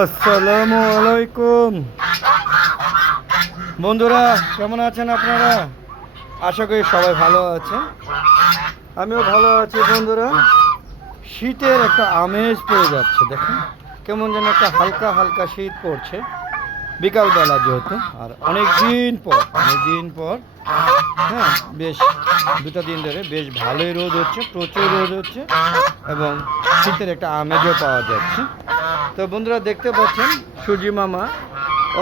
আসসালামু আলাইকুম। বন্ধুরা, কেমন আছেন আপনারা? আশা করি সবাই ভালো আছেন। আমিও ভালো আছি বন্ধুরা। শীতের একটা আমেজ পেয়ে যাচ্ছে, দেখেন। কেমন যেন একটা হালকা হালকা শীত পড়ছে। বিকালবেলা যেহেতু, আর অনেক দিন পর অনেক দিন পর হ্যাঁ বেশ, দুটো দিন ধরে বেশ ভালোই রোদ হচ্ছে, প্রচুর রোদ হচ্ছে, এবং শীতের একটা আমেজও পাওয়া যাচ্ছে। তো বন্ধুরা দেখতে পাচ্ছেন সূর্যি মামা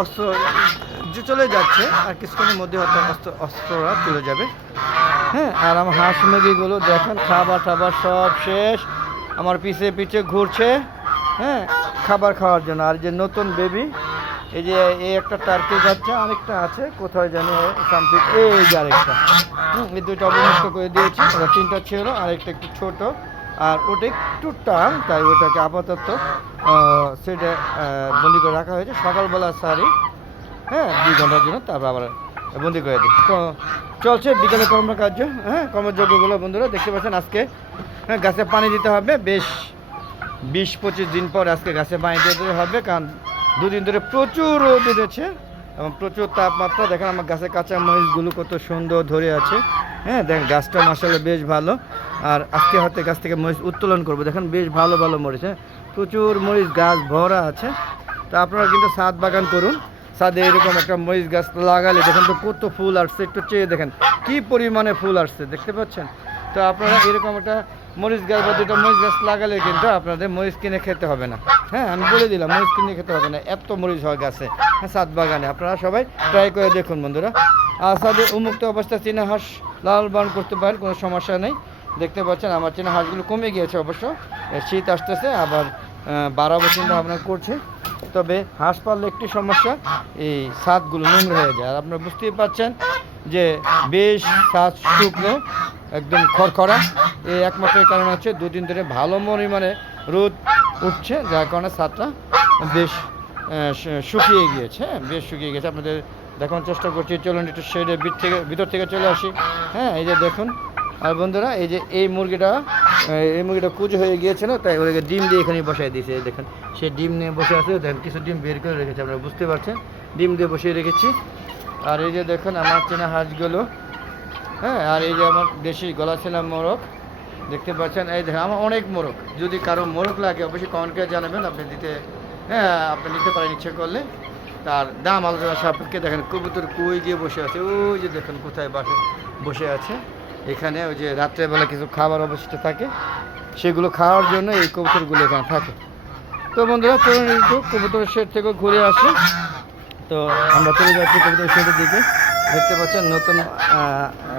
অস্ত্র যে চলে যাচ্ছে, আর কিছুক্ষণের মধ্যে হয়তো অস্ত্র, অস্ত্ররা চলে যাবে। হ্যাঁ আর আমার হাঁস মুরগিগুলো দেখেন, খাবার টাবার সব শেষ, আমার পিছে পিছে ঘুরছে হ্যাঁ খাবার খাওয়ার জন্য। আর যে নতুন বেবি এই যে এই একটা টার্কি যাচ্ছে আরেকটা আছে, কোথায় জানি সামথিং এই যে আরেকটা। এই দুইটা অবমুক্ত করে দিয়েছি তিনটা ছিল আরেকটা একটু ছোট। আর ওটা একটু টান, তাই ওটাকে আপাতত সেটা বন্দি করে রাখা হয়েছে। সকালবেলা সারি হ্যাঁ দুই ঘণ্টার জন্য, তারপর আবার বন্দি করে দিই। চলছে বিকেলে কর্মকার্য হ্যাঁ কর্মযজ্ঞগুলো বন্ধুরা, দেখতে পাচ্ছেন আজকে হ্যাঁ গাছে পানি দিতে হবে। বেশ বিশ পঁচিশ দিন পর আজকে গাছে পানি দিতে হবে, কারণ দুদিন ধরে প্রচুর রোদ উঠেছে এবং প্রচুর তাপমাত্রা। দেখেন আমার গাছের কাঁচা মরিচগুলো কত সুন্দর ধরে আছে। হ্যাঁ দেখেন গাছটা মাসালে বেশ ভালো। আর আজকে হয়তো গাছ থেকে মরিচ উত্তোলন করব। দেখেন বেশ ভালো ভালো মরিচ হ্যাঁ। প্রচুর মরিচ গাছ ভরা আছে। তো আপনারা কিন্তু সাদ বাগান করুন। সাদে এরকম একটা মরিচ গাছ লাগালে দেখেন তো কত ফুল আসছে। একটু চেয়ে দেখেন, কি পরিমাণে ফুল আসছে, দেখতে পাচ্ছেন? তো আপনারা এরকম একটা মরিচ গাছ বা দুটো মরিচ গাছ লাগালে কিন্তু আপনাদের মরিচ কিনে খেতে হবে না। হ্যাঁ আমি বলে দিলাম, মরিচ কিনে খেতে হবে না। এত মরিচ হয় গাছে হ্যাঁ ছাদ বাগানে। আপনারা সবাই ট্রাই করে দেখুন বন্ধুরা। আর ছাদে উন্মুক্ত অবস্থায় চীনা হাঁস লাল বান করতে পারেন, কোনো সমস্যা নেই। দেখতে পাচ্ছেন আমার চীনা হাঁসগুলো কমে গিয়েছে অবশ্য। শীত আসতেছে, আবার বাড়াবো চিন্তা ভাবনা করছে। তবে হাঁস পাললে একটি সমস্যা, এই ছাদগুলো নোংরা হয়ে যায়। আর আপনারা বুঝতেই পারছেন যে বেশ ছাদ শুকনো একদম খড়খড়া এই একমাত্র কারণ হচ্ছে দুদিন ধরে ভালো পরিমাণে রোদ উঠছে, যার কারণে ছাদটা বেশ শুকিয়ে গিয়েছে হ্যাঁ বেশ শুকিয়ে গেছে আপনাদের দেখানোর চেষ্টা করছি, চলুন একটু শেডের ভিত থেকে, ভিতর থেকে চলে আসি। হ্যাঁ এই যে দেখুন, আর বন্ধুরা, এই যে এই মুরগিটা এই মুরগিটা কুচ হয়ে গিয়েছিল, তাই ওদেরকে ডিম দিয়ে এখানে বসাই দিয়েছে দেখেন। সে ডিম নিয়ে বসে আছে, দেখেন, কিছু ডিম বের করে রেখেছে, আপনারা বুঝতে পারছেন। ডিম দিয়ে বসিয়ে রেখেছি। আর এই যে দেখুন, আমার চেনা হাঁসগুলো হ্যাঁ আর এই যে আমার দেশি গলা চেনা মোরগ, দেখতে পাচ্ছেন, এই দেখেন, আমার অনেক মোরগ। যদি কারও মোরগ লাগে, অবশ্যই কমেন্ট করে জানাবেন, আপনি দিতে হ্যাঁ আপনি নিতে পারেন ইচ্ছে করলে। তার দাম আলোচনা সাপেক্ষে দেখেন, কবুতর কুই গিয়ে বসে আছে? ওই যে দেখেন, কোথায় বাসে, বসে আছে। এখানে ওই যে রাত্রেবেলা কিছু খাবার অবশিষ্ট থাকে, সেগুলো খাওয়ার জন্য এই কবুতরগুলো এখানে থাকে। তো বন্ধুরা, চলুন একটু কবুতরের শেড থেকে ঘুরে আসি। তো আমরা চলে যাচ্ছি কবুতরের শেডের দিকে। দেখতে পাচ্ছেন নতুন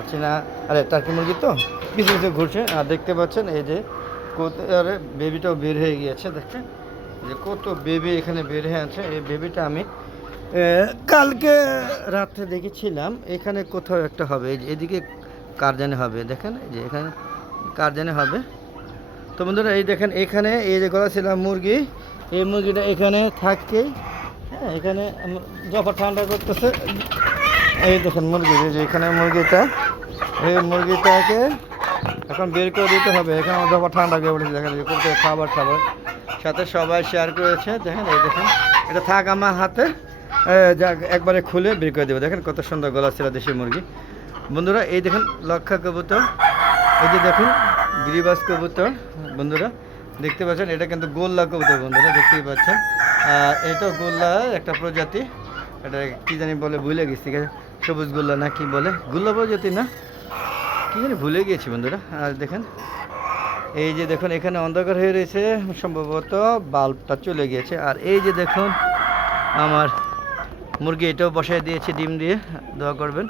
চীনা আরে টার্কি মুরগি তো? পিছু পিছু ঘুরছে, আর দেখতে পাচ্ছেন এই যে কত আরে বেবিটাও বের হয়ে গিয়েছে, দেখছেন? যে কত বেবি এখানে বের হয়ে আছে, এই বেবিটা আমি কালকে রাত্রে দেখেছিলাম, এখানে কোথাও একটা হবে, এই যে এদিকে কার জানে হবে, দেখেন, এই যে এখানে কার জানে হবে। তো বন্ধুরা, এই দেখেন, এখানে এই যে গলা ছিলাম মুরগি, এই মুরগিটা এখানে থাকতেই হ্যাঁ এখানে যখন ঠান্ডা করতেছে এই দেখেন মুরগি যে এখানে মুরগিটা, এই মুরগিটাকে এখন বের করে দিতে হবে। এখানে আমার যখন ঠান্ডা গিয়ে বলেছে, দেখেন খাবার খাবার। সাথে সবাই শেয়ার করেছে, দেখেন, এই দেখেন, এটা থাক আমার হাতে। একবারে খুলে বের করে দেবো। দেখেন কত সুন্দর গলা ছিল দেশি মুরগি। বন্ধুরা, এই দেখুন, লক্ষা কবুতর। এই যে দেখুন, গিরিবাস কবুতর, বন্ধুরা, দেখতে পাচ্ছেন, এটা কিন্তু গোল্লা কবুতর, বন্ধুরা, দেখতেই পাচ্ছেন। এটাও গোল্লা একটা প্রজাতি। এটা কি জানি বলে ভুলে গেছি সবুজ গোল্লা না কি বলে? গোল্লা প্রজাতি না। কি জানি ভুলে গিয়েছি বন্ধুরা। আর দেখেন, এই যে দেখুন, এখানে অন্ধকার হয়ে রয়েছে, সম্ভবত বাল্বটা চলে গিয়েছে আর এই যে দেখুন, আমার মুরগি এটাও বসাই দিয়েছি, ডিম দিয়ে। দোয়া করবেন।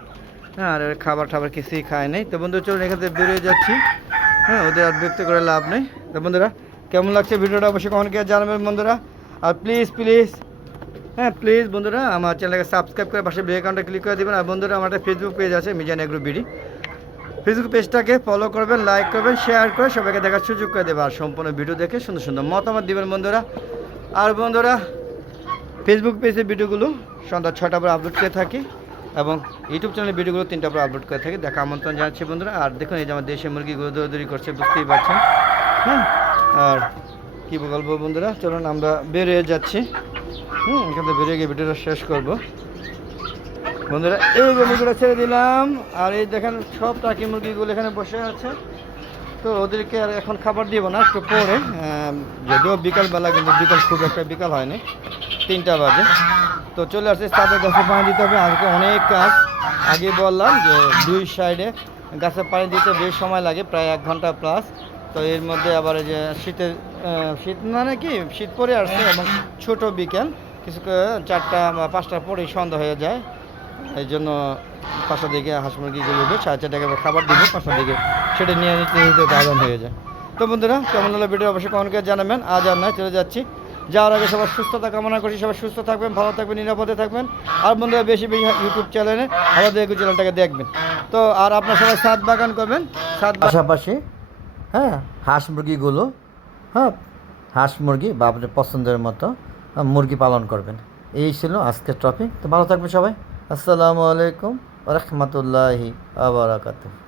হ্যাঁ আর খাবার টাবার কিছুই খায় নাই। তো বন্ধু চলুন এখান থেকে বেরিয়ে যাচ্ছি। হ্যাঁ ওদের আর বিরক্ত করে লাভ নেই। তো বন্ধুরা, কেমন লাগছে ভিডিওটা অবশ্যই কখন কে জানাবেন বন্ধুরা। আর প্লিজ প্লিজ হ্যাঁ প্লিজ বন্ধুরা, আমার চ্যানেলকে সাবস্ক্রাইব করে পাশে বেল ক্লিক করে দেবেন। আর বন্ধুরা, আমার একটা ফেসবুক পেজ আছে, মিজান এগ্রো বিডি ফেসবুক পেজটাকে ফলো করবেন লাইক করবেন শেয়ার করে সবাইকে দেখার সুযোগ করে দেবেন। আর সম্পূর্ণ ভিডিও দেখে সুন্দর সুন্দর মতামত দিবেন বন্ধুরা। আর বন্ধুরা ফেসবুক পেজের ভিডিওগুলো সন্ধ্যা ছটা পরে আপলোড করে থাকি এবং ইউটিউব চ্যানেলে ভিডিওগুলো তিনটা পরে আপলোড করে থাকি। দেখা আমন্ত্রণ জানাচ্ছি বন্ধুরা। আর দেখুন, এই যে আমার দেশে মুরগিগুলো দৌড়দৌড়ি করছে, বুঝতেই পারছেন। হ্যাঁ আর কী বলব বন্ধুরা, চলুন আমরা বেরিয়ে যাচ্ছি। হুম, এখান থেকে বেরিয়ে গিয়ে ভিডিওটা শেষ করব। বন্ধুরা, এই মুরগিটা ছেড়ে দিলাম, আর এই দেখেন সব টাকি মুরগিগুলো এখানে বসে আছে। তো ওদেরকে আর এখন খাবার দিব না, একটু পরে। যদিও বিকালবেলা, কিন্তু বিকাল খুব একটা বিকাল হয়নি, তিনটা বাজে। তো চলে আসছে, তাদের গাছে পানি দিতে হবে, আজকে অনেক কাজ। আগে বললাম যে দুই সাইডে গাছে পানি দিতে বেশ সময় লাগে, প্রায় এক ঘণ্টা প্লাস তো এর মধ্যে আবার যে শীতের শীত মানে কি? শীত পরে আসছে এবং ছোট বিকেল। কিছু চারটা বা পাঁচটার পরেই সন্ধ্যা হয়ে যায়। এই জন্য পাঁচটার দিকে হাঁস মুরগিগুলো উঠবে সাড়ে চারটাকে খাবার দিব, পাঁচটার দিকে সেটা নিয়ে নিতে নিতে দারুণ হয়ে যায়। তো বন্ধুরা, কেমন হলো ভিডিও অবশ্যই কমেন্ট করে জানাবেন। আজ আর নয়, চলে যাচ্ছি। যাওয়ার আগে সবার সুস্থতা কামনা করছি সবাই সুস্থ থাকবেন, ভালো থাকবেন, নিরাপদে থাকবেন। আর বন্ধুরা, বেশি বেশি ইউটিউব চ্যানেলে আমাদের চ্যানেলটাকে দেখবেন। তো আর আপনার সবাই সাত বাগান করবেন, সাত পাশাপাশি হ্যাঁ হাঁস মুরগিগুলো হ্যাঁ হাঁস মুরগি বা আপনার পছন্দের মতো মুরগি পালন করবেন। এই ছিল আজকের টপিক তো ভালো থাকবে সবাই। আসসালামু আলাইকুম রহমতুল্লাহি আবরাকাতুহ